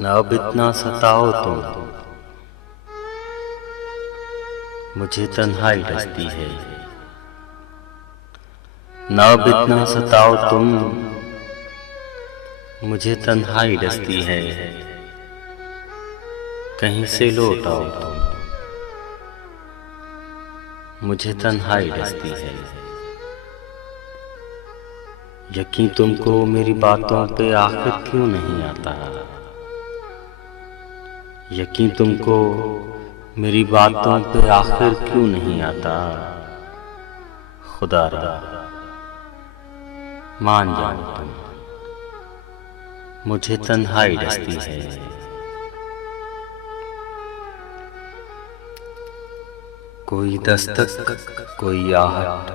न अब इतना सताओ तुम, मुझे तन्हाई डसती है। न अब इतना सताओ तुम, मुझे तन्हाई डसती है। कहीं से लौट आओ तुम, मुझे तन्हाई डसती है। यकीन तुमको मेरी बातों पे आखिर क्यों नहीं आता? यकीन तुमको मेरी बातों पे आखिर क्यों नहीं आता? खुदा मान जाओ तुम, मुझे तन्हाई डसती है। कोई दस्तक कोई आहट,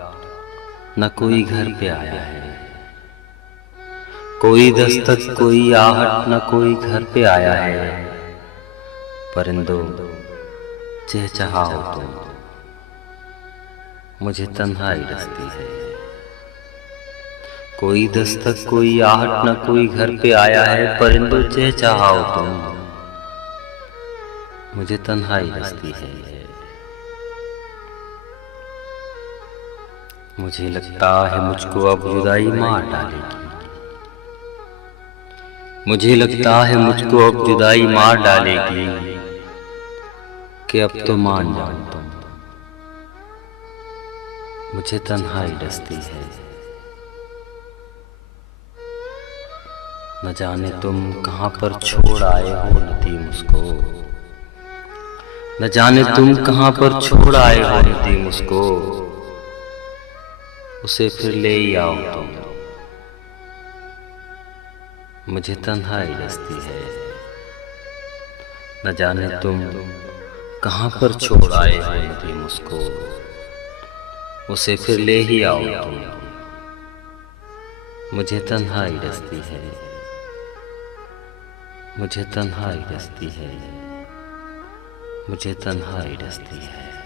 न कोई घर पे आया है। कोई दस्तक कोई आहट, न कोई घर पे आया है। परिंदों चहचहाओ तुम, मुझे तन्हाई डसती है। कोई दस्तक कोई आहट, न कोई घर पे आया है। परिंदों चहचहाओ तुम, मुझे तन्हाई डसती है। मुझे लगता है मुझको अब जुदाई मार डालेगी। मुझे लगता है मुझको अब जुदाई मार डालेगी, कि अब तो मान जाओ तुम, मुझे तन्हाई डसती है। न जाने तुम कहाँ पर छोड़ आए हो नदीम उसको। न जाने तुम कहाँ पर छोड़ आए हो नदीम उसको। उसे फिर ले ही आओ तुम, मुझे तन्हाई डसती है। न जाने तुम कहाँ पर छोड़ आए हो नदीम उसको। उसे फिर ले ही आओ तुम, मुझे तन्हाई डसती है। मुझे तन्हाई डसती है। मुझे तन्हाई डसती है।